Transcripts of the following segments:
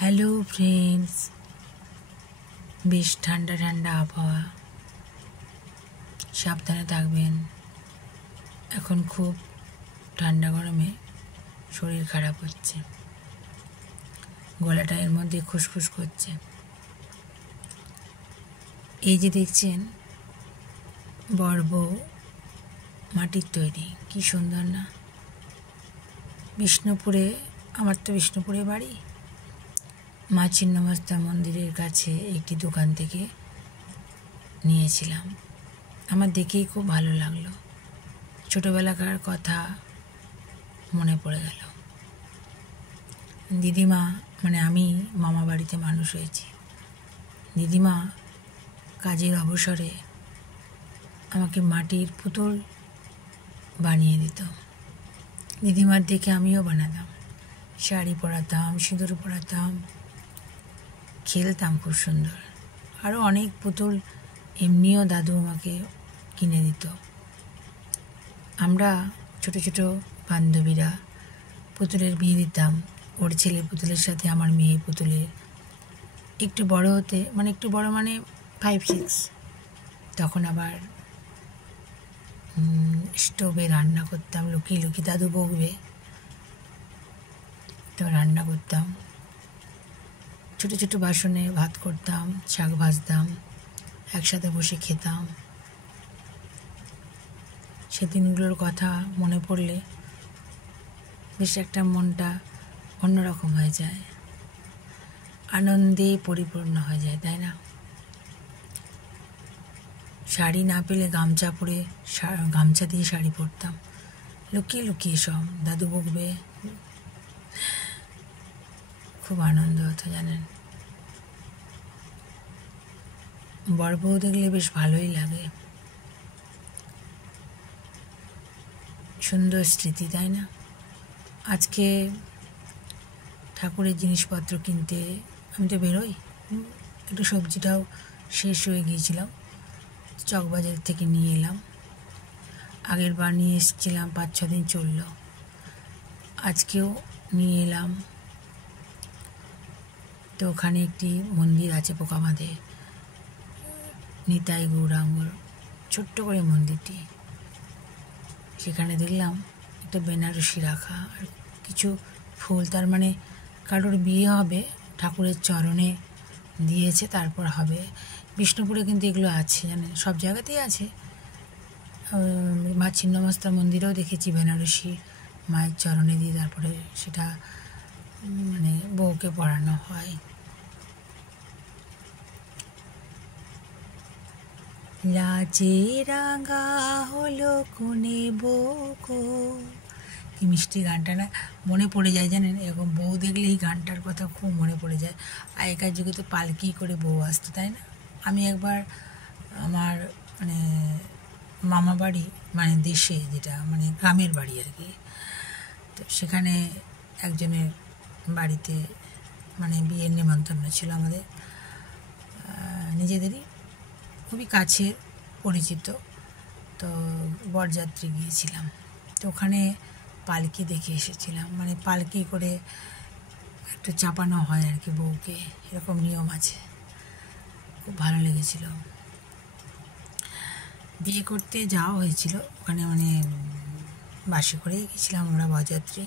Hello friends, বেশ ঠান্ডা ঠান্ডা আবহাওয়া, সাবধানে থাকবেন। এখন খুব ঠান্ডা গরমে শরীর খারাপ হচ্ছে, গলাটা এর মধ্যে খুসখুস করছে। এই যে দেখছেন বর বউ মাটির তৈরি, কি সুন্দর না? বিষ্ণুপুরে, আমার তো বিষ্ণুপুরে বাড়ি, মা ছিন্নমস্তা মন্দিরের কাছে একটি দোকান থেকে নিয়েছিলাম। আমার দেখেই খুব ভালো লাগলো, ছোটোবেলাকার কথা মনে পড়ে গেল। দিদিমা, মানে আমি মামা বাড়িতে মানুষ হয়েছি, দিদিমা কাজের অবসরে আমাকে মাটির পুতুল বানিয়ে দিত। দিদিমার দেখে আমিও বানাতাম, শাড়ি পরাতাম, সিঁদুর পরাতাম, খেলতাম খুব সুন্দর। আরও অনেক পুতুল এমনিও দাদু আমাকে কিনে দিত। আমরা ছোট ছোট বান্ধবীরা পুতুলের বিয়ে দিতাম। ওর ছেলে পুতুলের সাথে আমার মেয়ে পুতুলের। একটু বড় হতে, মানে একটু বড় মানে 5-6, তখন আবার স্টোভে রান্না করতাম, লুকিয়ে লুকিয়ে, দাদু বকবে তো রান্না করতাম। ছোট ছোট বাসনে ভাত করতাম, শাক ভাজতাম, একসাথে বসে খেতাম। সেদিনগুলোর কথা মনে পড়লে বেশ একটা মনটা অন্যরকম হয়ে যায়, আনন্দে পরিপূর্ণ হয়ে যায়, তাই না? শাড়ি না পেলে গামছা পরে, গামছা দিয়ে শাড়ি পরতাম, লুকিয়ে লুকিয়ে সব, দাদু বকবে, খুব আনন্দ হতো জানেন। বর বউ দেখলে বেশ ভালোই লাগে, সুন্দর স্মৃতি, তাই না? আজকে ঠাকুরের জিনিসপত্র কিনতে আমি তো বেরোই, একটু সবজিটাও শেষ হয়ে গিয়েছিলাম, চকবাজার থেকে নিয়ে এলাম। আগের বার নিয়ে এসেছিলাম, 5-6 দিন চললো, আজকেও নিয়ে এলাম। তো ওখানে একটি মন্দির আছে পোকামাদে, নিতাই গৌরাঙ্গর, ছোট্ট করে মন্দিরটি। সেখানে দেখলাম একটা বেনারসি রাখা আর কিছু ফুল, তার মানে কারোর বিয়ে হবে, ঠাকুরের চরণে দিয়েছে, তারপর হবে। বিষ্ণুপুরে কিন্তু এগুলো আছে জানেন, সব জায়গাতেই আছে। মা ছিন্নমস্তা মন্দিরেও দেখেছি বেনারসি মায়ের চরণে দিয়ে তারপরে সেটা মানে বউকে পরানো হয়। লাজে রাঙা হলো কোনে বউকো, কি মিষ্টি গানটা না, মনে পড়ে যায় জানেন। এরকম বউ দেখলে এই গানটার কথা খুব মনে পড়ে যায়। আগেকার যুগে তো পালকি করে বউ আসতো, তাই না? আমি একবার আমার মানে মামা বাড়ি, মানে দেশে, যেটা মানে গ্রামের বাড়ি আর কি, তো সেখানে একজনের বাড়িতে মানে বিয়ের নেমন্তন্ন ছিল আমাদের, নিজেদেরই খুবই কাছের পরিচিত। তো বরযাত্রী গিয়েছিলাম, তো ওখানে পালকি দেখে এসেছিলাম, মানে পালকি করে একটু চাপানো হয় আর কি বউকে, এরকম নিয়ম আছে, খুব ভালো লেগেছিল। বিয়ে করতে যাওয়া হয়েছিল ওখানে, মানে বাসে করেই গেছিলাম আমরা বরযাত্রী,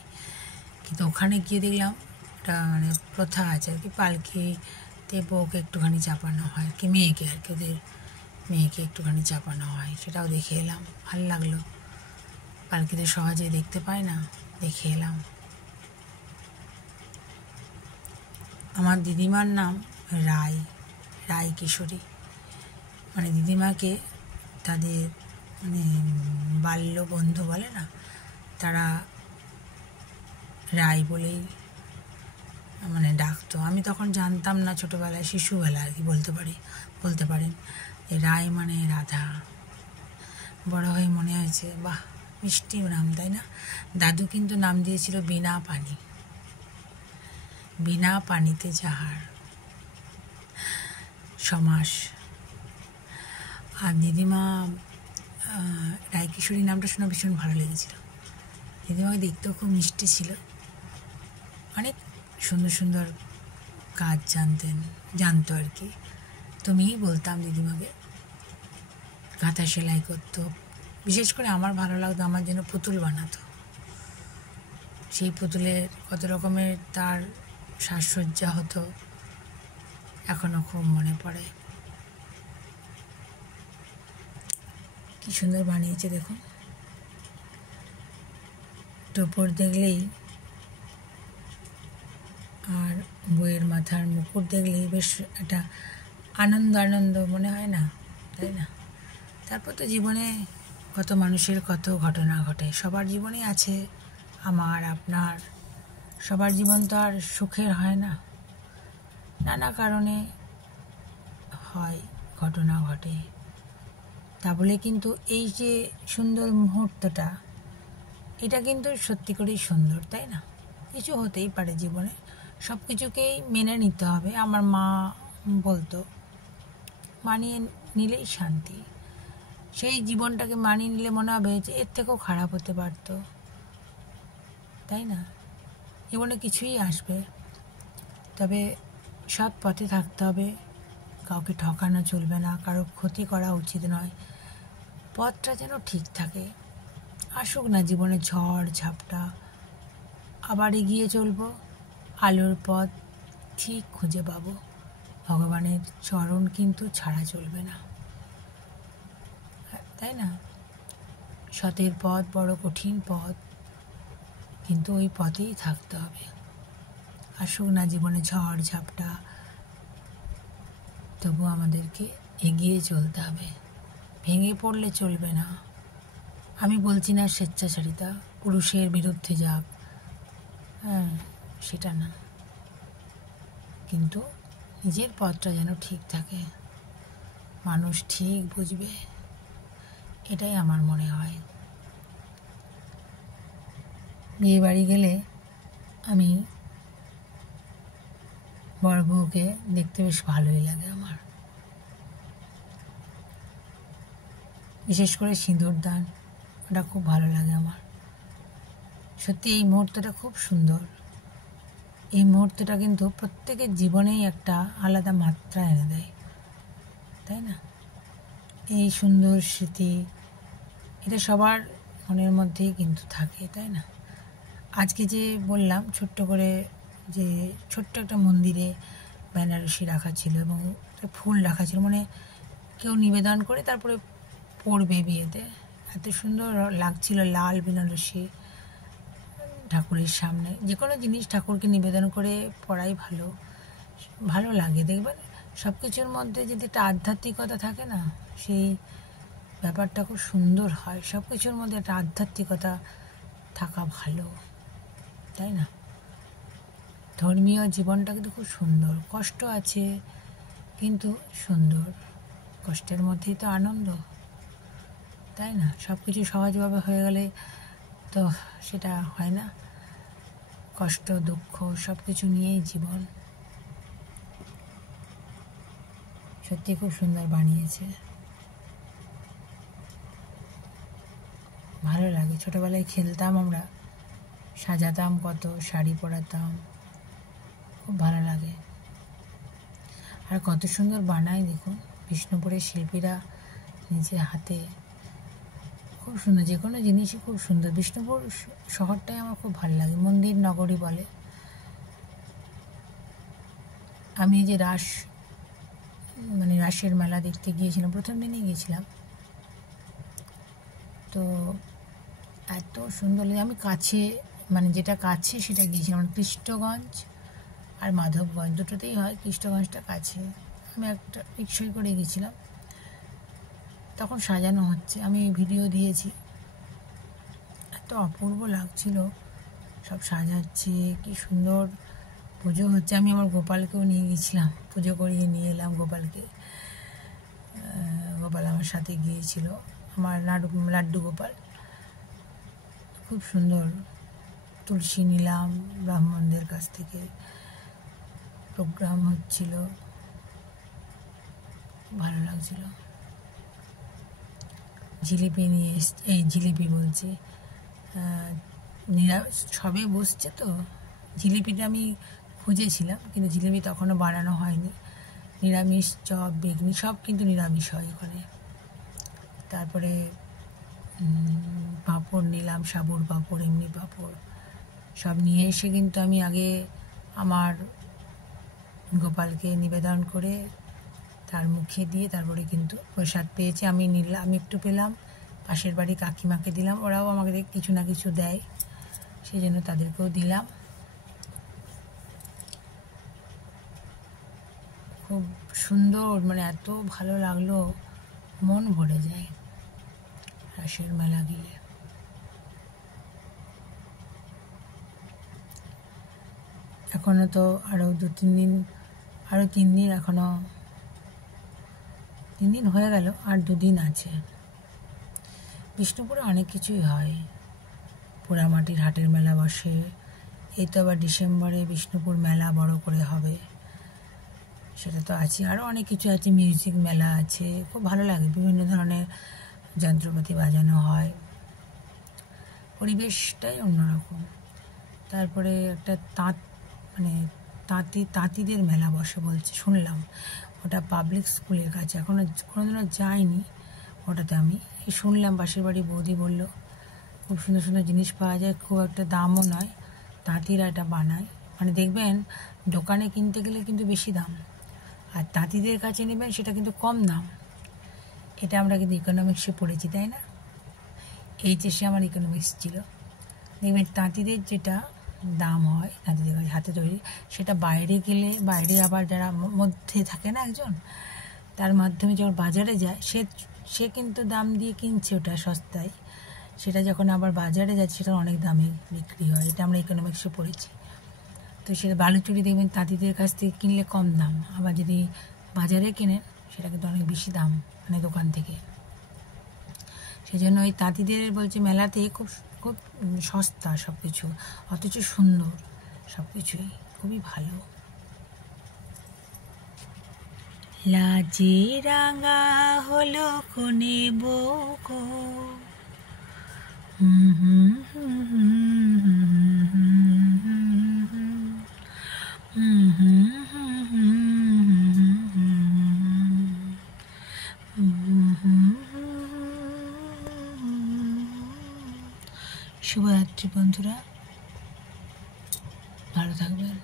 কিন্তু ওখানে গিয়ে দেখলাম একটা মানে প্রথা আছে আর কি, পালকিতে বউকে একটুখানি চাপানো হয় আর কি, মেয়েকে আর কি, ওদের মেয়েকে একটুখানি চাপানো হয়, সেটাও দেখে এলাম, ভালো লাগলো। পালকিতে সহজে দেখতে পায় না, দেখে এলাম। আমার দিদিমার নাম রায় কিশোরী, মানে দিদিমাকে তাদের মানে বাল্য বন্ধু বলে না, তারা রায় বলেই মানে ডাকতো। আমি তখন জানতাম না, ছোটোবেলায়, শিশুবেলা আর কি বলতে পারেন, যে রায় মানে রাধা। বড় হয়ে মনে হয়েছে, বাহ, মিষ্টি নাম, তাই না? দাদু কিন্তু নাম দিয়েছিল বিনা পানি, বিনা পানিতে যাহার, সমাস। আর দিদিমা রায়কিশোরী নামটা শুনে ভীষণ ভালো লেগেছিল। দিদিমাকে দেখতেও খুব মিষ্টি ছিল, অনেক সুন্দর সুন্দর কাজ জানতো আর কি। তুমিই বলতাম দিদিমাকে, কাঁথা সেলাই করতো। বিশেষ করে আমার ভালো লাগতো, আমার জন্য পুতুল বানাতো। সেই পুতুলের কত রকমের তার সাজসজ্জা হতো, এখনও খুব মনে পড়ে। কি সুন্দর বানিয়েছে দেখুন। টোপর দেখলেই আর বইয়ের মাথার মুকুট দেখলেই বেশ একটা আনন্দ আনন্দ মনে হয় না, তাই না? তারপর তো জীবনে কত মানুষের কত ঘটনা ঘটে, সবার জীবনেই আছে, আমার আপনার। সবার জীবন তো আর সুখের হয় না, নানা কারণে হয়, ঘটনা ঘটে। তা বলে কিন্তু এই যে সুন্দর মুহূর্তটা, এটা কিন্তু সত্যি করেই সুন্দর, তাই না? কিছু হতেই পারে জীবনে, সব কিছুকেই মেনে নিতে হবে। আমার মা বলতো মানিয়ে নিলেই শান্তি। সেই জীবনটাকে মানিয়ে নিলে মনে হবে যে এর থেকেও খারাপ হতে পারত, তাই না? জীবনে কিছুই আসবে, তবে সৎ পথে থাকতে হবে, কাউকে ঠকানো চলবে না, কারো ক্ষতি করা উচিত নয়। পথটা যেন ঠিক থাকে, আসুক না জীবনে ঝড় ঝাপটা, আবার এগিয়ে চলবো, আলোর পথ ঠিক খুঁজে পাবো। ভগবানের চরণ কিন্তু ছাড়া চলবে না, তাই না? সতের পথ বড় কঠিন পথ, কিন্তু ওই পথেই থাকতে হবে। আসুক না জীবনে ঝড় ঝাপটা, তবু আমাদেরকে এগিয়ে চলতে হবে, ভেঙে পড়লে চলবে না। আমি বলছি না স্বেচ্ছাচারিতা, পুরুষের বিরুদ্ধে যাক, হ্যাঁ সেটা না, কিন্তু নিজের পথটা যেন ঠিক থাকে, মানুষ ঠিক বুঝবে, এটাই আমার মনে হয়। বিয়ে বাড়ি গেলে আমি বর বউকে দেখতে বেশ ভালোই লাগে আমার, বিশেষ করে সিঁদুর দান, ওটা খুব ভালো লাগে আমার। সত্যি এই মুহূর্তটা খুব সুন্দর। এই মুহূর্তটা কিন্তু প্রত্যেকের জীবনেই একটা আলাদা মাত্রা এনে দেয়, তাই না? এই সুন্দর স্মৃতি, এটা সবার মনের মধ্যেই কিন্তু থাকে, তাই না? আজকে যে বললাম ছোট্ট করে, যে ছোট্ট একটা মন্দিরে বেনারসি রাখা ছিল এবং ফুল রাখা ছিল, মানে কেউ নিবেদন করে তারপরে পড়বে বিয়েতে, এত সুন্দর লাগছিল লাল বেনারসি ঠাকুরের সামনে। যে কোনো জিনিস ঠাকুরকে নিবেদন করে পড়াই ভালো, ভালো লাগে। দেখবেন সব কিছুর মধ্যে যদি একটা আধ্যাত্মিকতা থাকে না, সেই ব্যাপারটা খুব সুন্দর হয়। সব কিছুর মধ্যে একটা আধ্যাত্মিকতা থাকা ভালো, তাই না? ধর্মীয় জীবনটা কিন্তু খুব সুন্দর, কষ্ট আছে কিন্তু সুন্দর, কষ্টের মধ্যেই তো আনন্দ, তাই না? সব কিছু সহজভাবে হয়ে গেলে তো সেটা হয় না, কষ্ট দুঃখ সব কিছু নিয়েই জীবন। সত্যি খুব সুন্দর বানিয়েছে, ভালো লাগে। ছোটোবেলায় খেলতাম আমরা, সাজাতাম, কত শাড়ি পরাতাম, খুব ভালো লাগে। আর কত সুন্দর বানায় দেখুন বিষ্ণুপুরের শিল্পীরা নিজের হাতে, খুব সুন্দর, যে কোনো জিনিসই খুব সুন্দর। বিষ্ণুপুর শহরটাই আমার খুব ভালো লাগে, মন্দির নগরী বলে। আমি যে রাসের মেলা দেখতে গিয়েছিলাম, প্রথম দিনই গিয়েছিলাম, তো এত সুন্দর লাগে। আমি কাছে, যেটা কাছে সেটা গিয়েছিলাম, কৃষ্ণগঞ্জ আর মাধবগঞ্জ দুটোতেই হয়, কৃষ্ণগঞ্জটা কাছে। আমি একটা রিক্সায় করে গেছিলাম, তখন সাজানো হচ্ছে, আমি ভিডিও দিয়েছি, এত অপূর্ব লাগছিল, সব সাজাচ্ছে, কি সুন্দর পুজো হচ্ছে। আমি আমার গোপালকেও নিয়ে গেছিলাম, পুজো করিয়ে নিয়ে এলাম গোপালকে, গোপাল আমার সাথে গিয়েছিল, আমার লাড্ডু গোপাল, খুব সুন্দর। তুলসী নিলাম ব্রাহ্মণদের কাছ থেকে, প্রোগ্রাম হচ্ছিল, ভালো লাগছিল। জিলিপি নিয়ে জিলিপি বলছি, সবে বসছে তো, জিলিপিটা আমি খুঁজেছিলাম, কিন্তু জিলিপি তখনও বানানো হয়নি। নিরামিষ চপ বেগনি সব কিন্তু নিরামিষ হয় ওখানে। তারপরে পাঁপড় নিলাম, সাবুর পাঁপড়, এমনি পাঁপড় সব নিয়ে এসে কিন্তু আমি আগে আমার গোপালকে নিবেদন করে তার মুখে দিয়ে তারপরে কিন্তু প্রসাদ পেয়েছি। আমি একটু পেলাম, পাশের বাড়ি কাকিমাকে দিলাম, ওরাও আমাকে কিছু না কিছু দেয়, সেই জন্য তাদেরকেও দিলাম। খুব সুন্দর, মানে এত ভালো লাগলো, মন ভরে যায় রাসের মেলা গেলে। এখনও তো আরও 2-3 দিন, আরও 3 দিন, এখনও 3 দিন হয়ে গেল, আর 2 দিন আছে। বিষ্ণুপুরে অনেক কিছুই হয়, পোড়ামাটির হাটের মেলা বসে, এই তো আবার ডিসেম্বরে বিষ্ণুপুর মেলা বড় করে হবে, সেটা তো আছে। আরও অনেক কিছু আছে, মিউজিক মেলা আছে, খুব ভালো লাগে, বিভিন্ন ধরনের যন্ত্রপাতি বাজানো হয়, পরিবেশটাই অন্যরকম। তারপরে একটা তাঁতিদের মেলা বসে বলছে, শুনলাম, ওটা পাবলিক স্কুলের কাছে, এখনও কোনোদিনও যাইনি ওটাতে। আমি শুনলাম, পাশের বাড়ি বৌদি বলল খুব সুন্দর সুন্দর জিনিস পাওয়া যায়, খুব একটা দামও নয়, তাঁতিরা এটা বানায়। মানে দেখবেন দোকানে কিনতে গেলে কিন্তু বেশি দাম, আর তাঁতিদের কাছে নেবেন সেটা কিন্তু কম দাম। এটা আমরা কিন্তু ইকোনমিক্সে পড়েছি, তাই না? এইচএসে আমার ইকোনমিক্স ছিল। দেখবেন তাঁতিদের যেটা দাম হয় তাঁতিদের কাছে হাতে তৈরি, সেটা বাইরে গেলে, বাইরে আবার যারা মধ্যে থাকে না একজন, তার মাধ্যমে যখন বাজারে যায় সে কিন্তু দাম দিয়ে কিনছে ওটা সস্তায়, সেটা যখন আবার বাজারে যাচ্ছে সেটা অনেক দামে বিক্রি হয়। এটা আমরা ইকোনমিক্সে পড়েছি। তো সেটা বালুচুরি দেখবেন তাঁতিদের কাছ থেকে কিনলে কম দাম, আবার যদি বাজারে কেনেন সেটা কিন্তু অনেক বেশি দাম, মানে দোকান থেকে। সেই জন্য ওই তাঁতিদের বলছে মেলাতে খুব খুব সস্তা সব কিছু, অথচ সুন্দর সব কিছুই, খুবই ভালো। লাজে রাঙা হলো কোনে বউকো, শুভরাত্রি বন্ধুরা, ভালো থাকবেন।